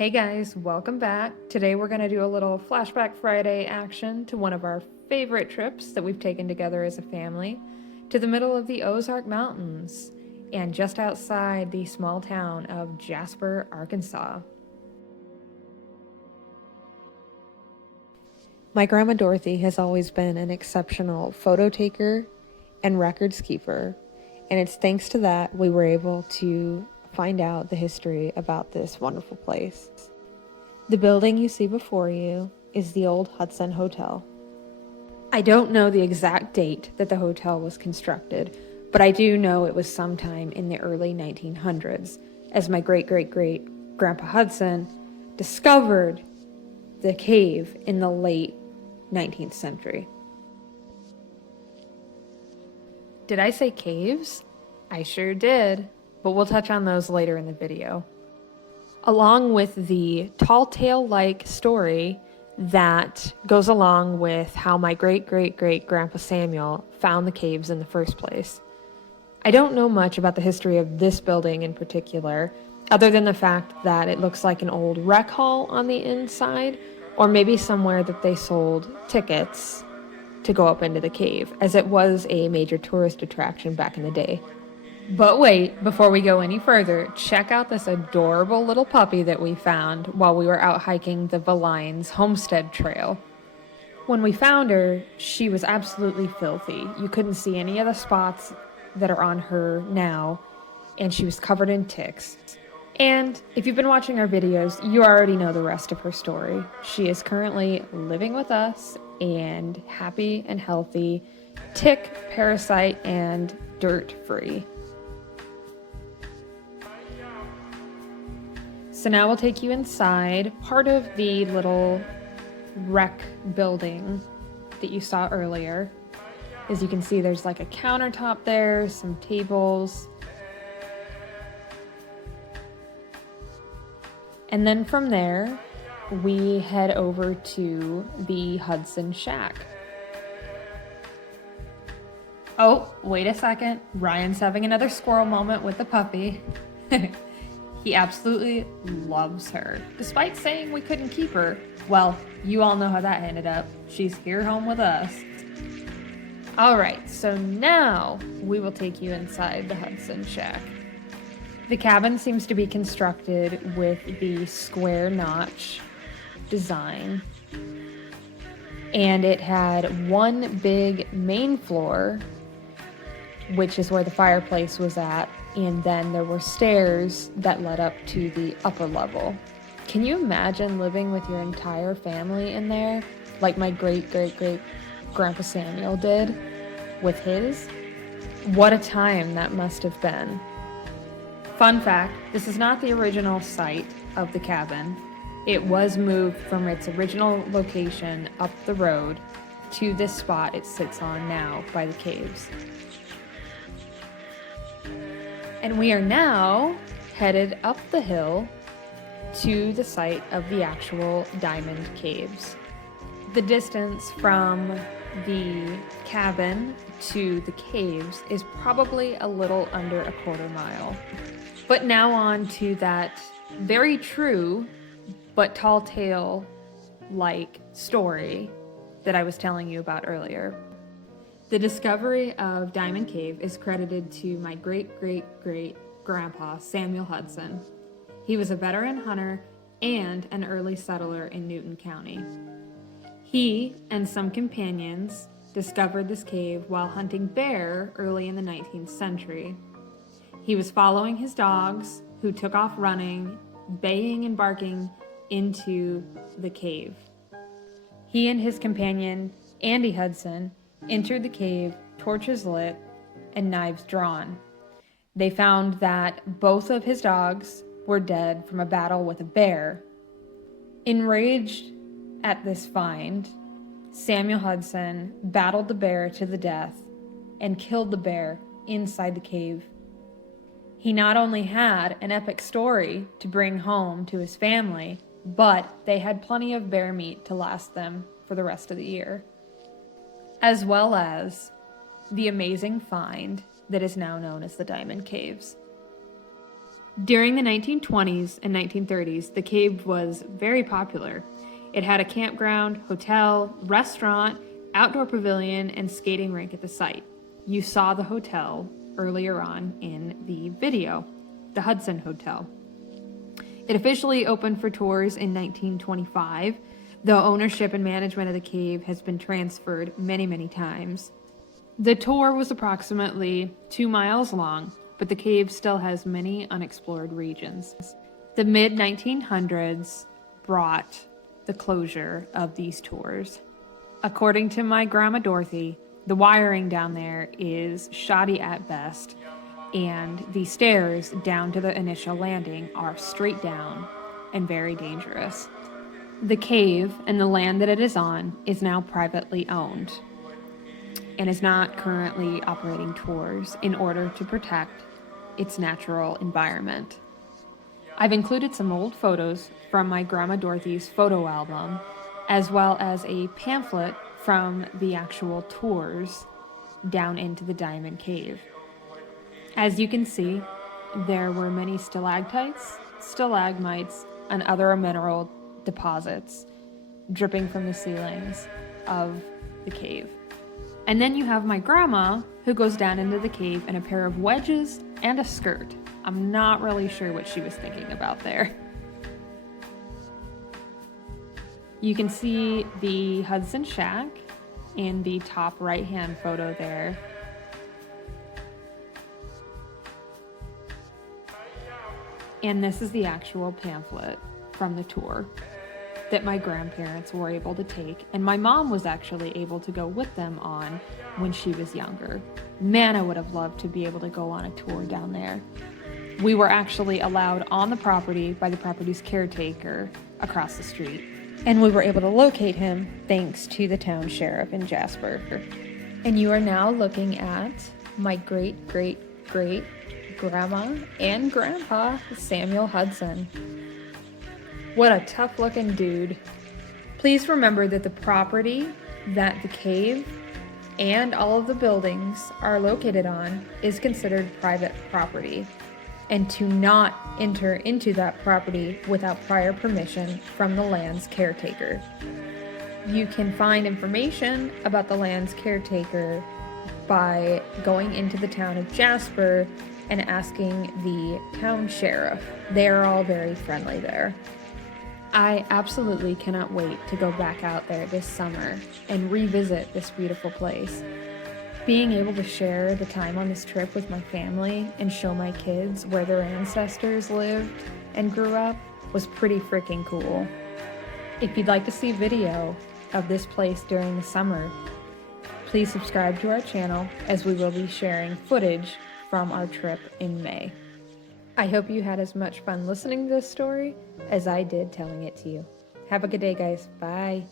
Hey guys, welcome back. Today we're going to do a little Flashback Friday action to one of our favorite trips that we've taken together as a family, to the middle of the Ozark Mountains and just outside the small town of Jasper, Arkansas. My Grandma Dorothy has always been an exceptional photo taker and records keeper, and it's thanks to that we were able to find out the history about this wonderful place. The building you see before you is the old Hudson Hotel. I don't know the exact date that the hotel was constructed, but I do know it was sometime in the early 1900s, as my great-great-great-grandpa Hudson discovered the cave in the late 19th century. Did I say caves? I sure did, but we'll touch on those later in the video. Along with the tall tale-like story that goes along with how my great-great-great-grandpa Samuel found the caves in the first place. I don't know much about the history of this building in particular, other than the fact that it looks like an old rec hall on the inside, or maybe somewhere that they sold tickets to go up into the cave, as it was a major tourist attraction back in the day. But wait, before we go any further, check out this adorable little puppy that we found while we were out hiking the Valines Homestead Trail. When we found her, she was absolutely filthy. You couldn't see any of the spots that are on her now, and she was covered in ticks. And if you've been watching our videos, you already know the rest of her story. She is currently living with us and happy and healthy, tick, parasite, and dirt-free. So now we'll take you inside, part of the little rec building that you saw earlier. As you can see, there's like a countertop there, some tables. And then from there, we head over to the Hudson Shack. Oh, wait a second. Ryan's having another squirrel moment with the puppy. He absolutely loves her, despite saying we couldn't keep her. Well, you all know how that ended up. She's here home with us. All right, so now we will take you inside the Hudson Shack. The cabin seems to be constructed with the square notch design, and it had one big main floor, which is where the fireplace was at, and then there were stairs that led up to the upper level. Can you imagine living with your entire family in there, like my great-great-great-grandpa Samuel did with his? What a time that must have been. Fun fact, this is not the original site of the cabin. It was moved from its original location up the road to this spot it sits on now by the caves. And we are now headed up the hill to the site of the actual diamond caves. The distance from the cabin to the caves is probably a little under a quarter mile. But now on to that very true but tall tale-like story that I was telling you about earlier. The discovery of Diamond Cave is credited to my great-great-great-grandpa, Samuel Hudson. He was a veteran hunter and an early settler in Newton County. He and some companions discovered this cave while hunting bear early in the 19th century. He was following his dogs, who took off running, baying and barking into the cave. He and his companion, Andy Hudson, entered the cave, torches lit, and knives drawn. They found that both of his dogs were dead from a battle with a bear. Enraged at this find, Samuel Hudson battled the bear to the death and killed the bear inside the cave. He not only had an epic story to bring home to his family, but they had plenty of bear meat to last them for the rest of the year, as well as the amazing find that is now known as the Diamond Caves. During the 1920s and 1930s, the cave was very popular. It had a campground, hotel, restaurant, outdoor pavilion, and skating rink at the site. You saw the hotel earlier on in the video, the Hudson Hotel. It officially opened for tours in 1925, though ownership and management of the cave has been transferred many, many times. The tour was approximately 2 miles long, but the cave still has many unexplored regions. The mid-1900s brought the closure of these tours. According to my grandma Dorothy, the wiring down there is shoddy at best, and the stairs down to the initial landing are straight down and very dangerous. The cave and the land that it is on is now privately owned and is not currently operating tours in order to protect its natural environment. I've included some old photos from my Grandma Dorothy's photo album, as well as a pamphlet from the actual tours down into the Diamond Cave. As you can see, there were many stalactites, stalagmites, and other mineral deposits dripping from the ceilings of the cave. And then you have my grandma, who goes down into the cave in a pair of wedges and a skirt. I'm not really sure what she was thinking about there. You can see the Hudson Shack in the top right-hand photo there. And this is the actual pamphlet from the tour that my grandparents were able to take, and my mom was actually able to go with them on when she was younger. Man, I would have loved to be able to go on a tour down there. We were actually allowed on the property by the property's caretaker across the street, and we were able to locate him thanks to the town sheriff in Jasper. And you are now looking at my great grandma and grandpa, Samuel Hudson. What a tough looking dude. Please remember that the property that the cave and all of the buildings are located on is considered private property, and to not enter into that property without prior permission from the land's caretaker. You can find information about the land's caretaker by going into the town of Jasper and asking the town sheriff. They are all very friendly there. I absolutely cannot wait to go back out there this summer and revisit this beautiful place. Being able to share the time on this trip with my family and show my kids where their ancestors lived and grew up was pretty freaking cool. If you'd like to see video of this place during the summer, please subscribe to our channel, as we will be sharing footage from our trip in May. I hope you had as much fun listening to this story as I did telling it to you. Have a good day, guys. Bye.